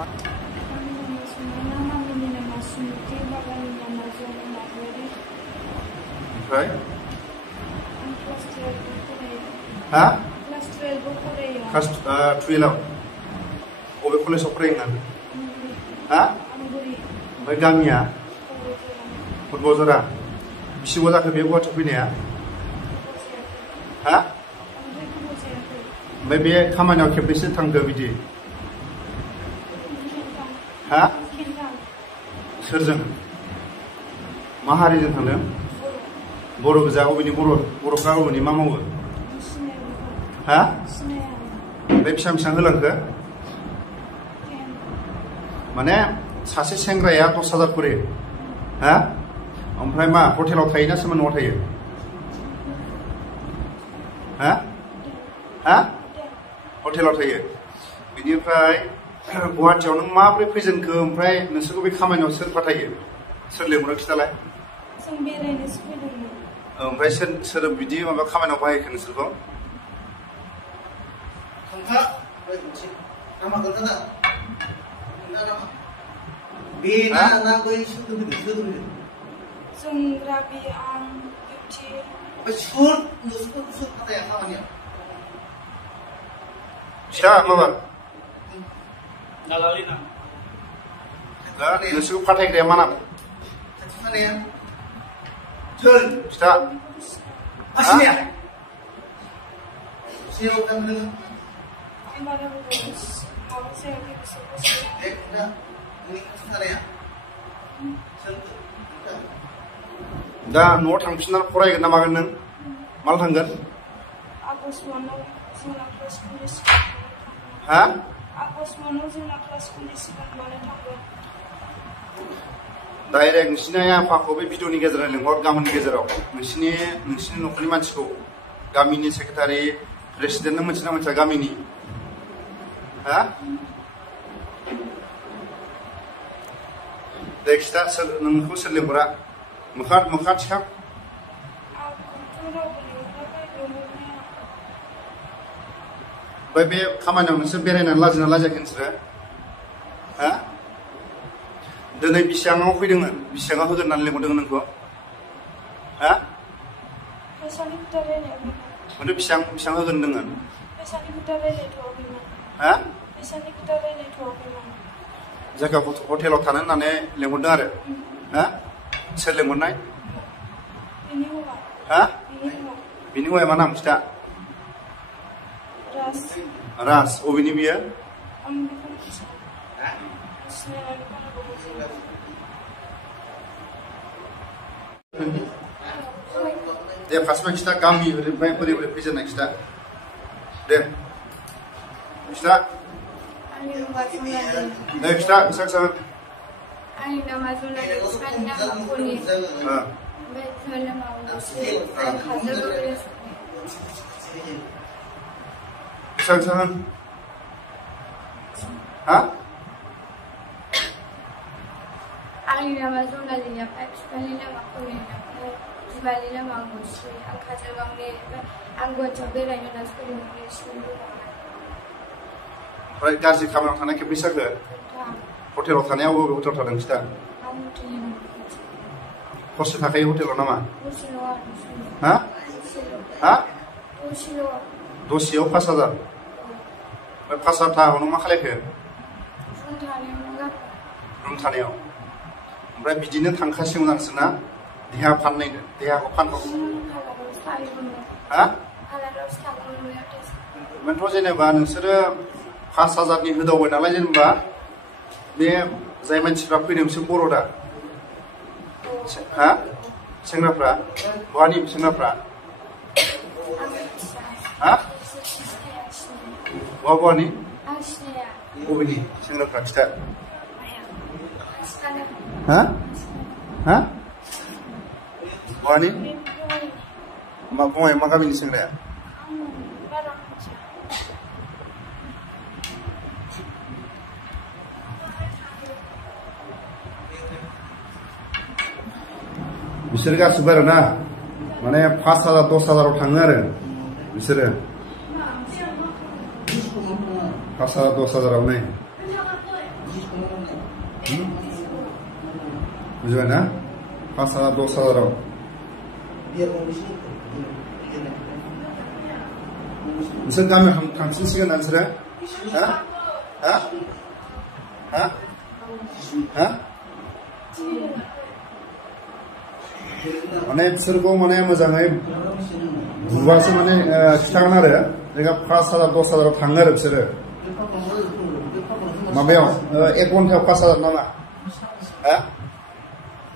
ओमफ्राय हा क्लास 12 बबे कलेजाव फरायो नों हा ओमफ्राय गामिया फुटबलजरा बेसेबां जाखो बे गुवाहाटियाव फैनाया हा ओमफ्राय बे खामानियाव खेबनैसो थांदो बिदि हा सोरजों मा हारिजों थांदों बर' गोजा अबेनि बर'फ्रा अबेनि मा मावो हा बे बेसेबां बेसेबां होलांखो माने सासे सेंग्राया 10,000 खरि हा ओमफ्राय मा हटेलाव थायो ना सोरबा न'आव थायो हा हा हटेलाव थायो बिनिफ्राय गुवाहाटियाव नों माबोरै फैजेनखो ओमफ्राय नोंसोरखौ बे खामानियाव सोर फाथायो सोर लेंहरो खिथालाय जों बेरायनोसो फैदोंमोन ओमफ्राय सोर बिदि माबा खामानियाव बाहायखो नोंसोरखौ जों राबि आं बिउटि फिसा माबा नोंसोरखौ फाथायग्राया मा नाम फिथा दा न'आव थांफिननानै फरायगोन ना मागोन नों माला थांगोन हा डाइरेक्ट नोंसिनि आइ आफाखौ बे भिडिअनि गेजेरजों लिंहर गामिनि गेजेराव नोंसिनि न'खरनि मानसिखौ गामिनि सेक्रेटारि प्रेसिडेन्ट नों मोनथिना मोनथिया गामिनि हा दे खिथा नोंखौ सोर लिंहरा मोखां थिखां ओमफ्राय बे खामानियाव नोंसोर बेरायनानै लाजिना लाजियाखै नोंसोरो हा दिनै बेसेबाङाव फैदोंमोन बेसेबाङाव होगोन होननानै लिंहरदोंमोन नोंखौ हा ओमफ्राय बेसेबां होगोन होनदोंमोन हा जायगा हटेलाव थानो होननानै लिंहरदों आरो हा सोर लिंहरनाय हा बिनि हौवाया मा नाम खिथा राज अबेनि बियो दे फार्स्टआव खिथा गामि ओरैनिफ्राय बोरै फैजेननाय खिथा दे खिथा दे खिथा खिथा आंनि नामा जुनालि बिफानि नामा कनि ओमफ्राय जोनोमा खिथा हा आंनि नामा जुनालि ओमफ्राय बिफानि नामा कनि ओमफ्राय बिमानि नामा मुस्रि आं काजलगावनि आं गुवाहाटियाव बेरायनो होननासो फैदोंमोन ओमफ्राय गाज्रि खामानियाव थानाय खेबनैसो जाखो हटेलाव थानायाव बबे हटेलाव थादों खिथा हरसे थाखायो हटेलाव नामा हा हा दसेयाव 5,000 ओमफ्राय 5,000 थाखाखौ नों मा खालायखो रुम थानायाव ओमफ्राय बिदिनो थांखासिगोन नोंसोरना देहाखौ फानहर हा ओमफ्रायथ' जेनेबा नोंसोरो 5,000नि होदावबाय नालाय जेनेबा बे जाय मानसिफ्रा फैदों बिसोर बर' दा हा सेंग्राफ्रा बहानि सेंग्राफ्रा हा बहानि बबेनि सेंग्राफ्रा खिथा हा हा बहानि मा गामिनि सेंग्राया बिसोर गासिबो आरो ना माने 5,000 10,000 थाङो आरो बिसोरो 5,000 10,000 नै बुझबाय ना 5,000 10,000 नोंसोर गामियाव थांफिनसिगोन ना नोंसोरो हा हा हा हा माने बिसोरखौ माने मोजाङै बुबासो माने खिथागोन आरो जोंहा 5,000 10,000 थाङो आरो बिसोरो माबायाव 1 घन्टायाव 5,000 नामा हा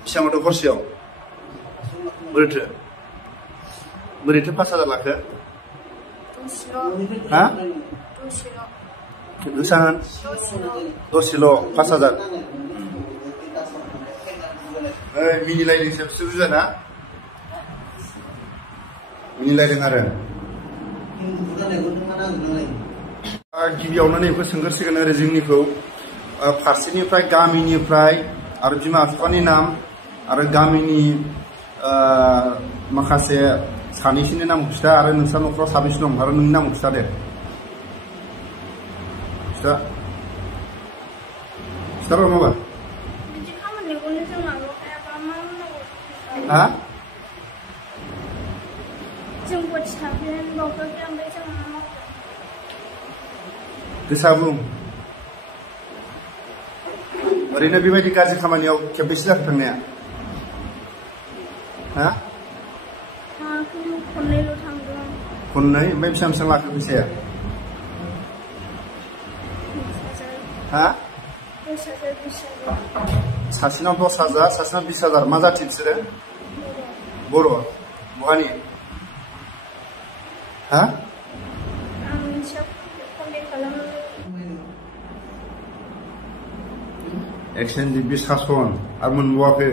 बेसेबांथ' हरसेयाव बोरैथो 5,000 लाखो हा बेसेबां दसेल' 5,000 मिनिलायदोंसो बिसोर बुझाना मिनिलायदों आरो गिबियावनो नैबेखौ सोंगोरसिगोन ओरै जोंनिखौ फारसेनिफ्राय गामिनिफ्राय आरो बिमा बिफानि नाम आरो गामिनि माखासे सानैसोनि नामखौ खिथा आरो नोंसा न'खराव साबेसे दं आरो नोंनि नामखौ खिथा दे खिथार' माबा हा गोसा बुं ओरैनो बेबायदि गाज्रि खामानियाव खेबबेसे जाखो थांनाया हा खननै ओमफ्राय बेसेबां लाखो फैसाया हा सासेनाव 10,000 सासेनाव 20,000 मा जाथि बिसोरो बर' बहानि हा एक्सएनडिपि सासन आरो मोनबावाखै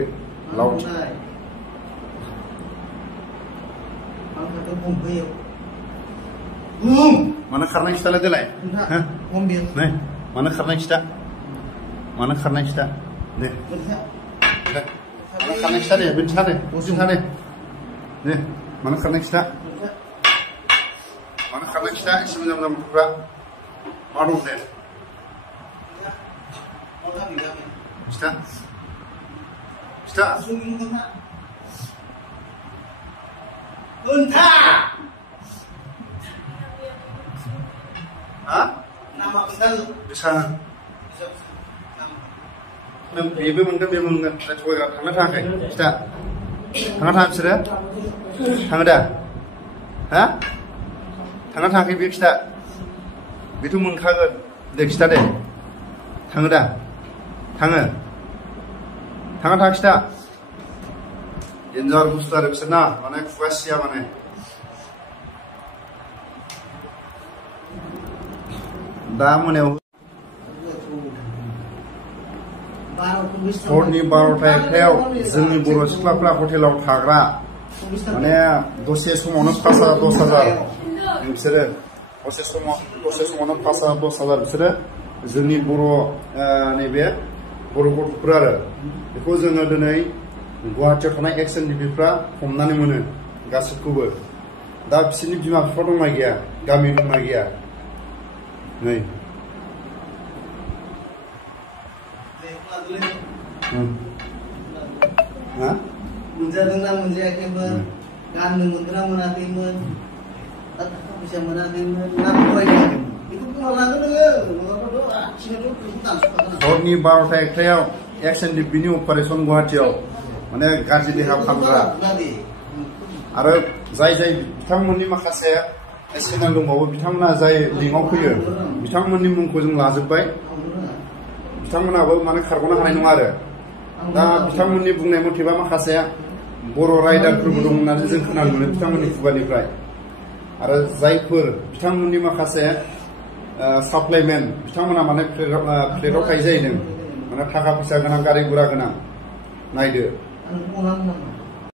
लावथि मानो खारनाय खिथालाय देलाय नै मानो खारनाय खिथा दे मानो खारनाय खिथा दे बे खिथा दे दे मानो खारनाय खिथा एसे मोजां खुगा मा दं दे खिथा हा बेसेबां नों बेबो मोनगोन थगायग्रा थांनो थाङाखै खिथा थाङा बिसोरो थाङो दा हा थाङा थाङाखै बे खिथा बेथ' मोनखागोन दे खिथा दे थाङो दा थाङा खिथा डेन्जार बुस्थु आरो बिसोर ना माने खुगा सिया माने दा मोनायाव हरनि 12:00 जोंनि बर' सिख्लाफ्रा हटेलाव थाग्रा माने दसे समावनो 5,000 10,000 बिसोरो दसे समावनो 5,000 10,000 बिसोरो जोंनि बर' नैबे बर' गथ'फोर आरो बेखौ जोङो दिनै गुवाहाटियाव थानाय एक्सएनडिपिफ्रा हमनानै मोनो गासिबखौबो दा बिसोरनि बिमा बिफा दंना गैया गामि दंना गैया नै मोनजादोंना मोनजायाखैमोन गाननो मोनगोना मोनाखैमोन थाखा फैसा मोनाखैमोन ना फरायनायाखैमोन बेखौ बुंहरनांगोन नोङो हरनि 12:00 एक्सएनडिपिनि अपारेसन गुवाहाटियाव माने गाज्रि देहा फाहामग्रा आरो जाय बिथांमोननि माखासे चेनेल दंबावो बिथांमोना जाय लिंकआव फैयो बिथांमोननि मुंखौ जों लाजोब्बाय बिथांमोनाबो माने खारग'नो हानाय नङा आरो दा बिथांमोननि बुंनाय मथेबा माखासे बर' राइडारफोरबो दं होननानै जों खोनानो मोनो बिथांमोननि खुगानिफ्राय आरो जायफोर बिथांमोननि माखासे साप्लाइमेन बिथांमोना माने फ्लेटआव थायो जाहैदों माने थाखा फैसा गोनां गारि गुरा गोनां नायदो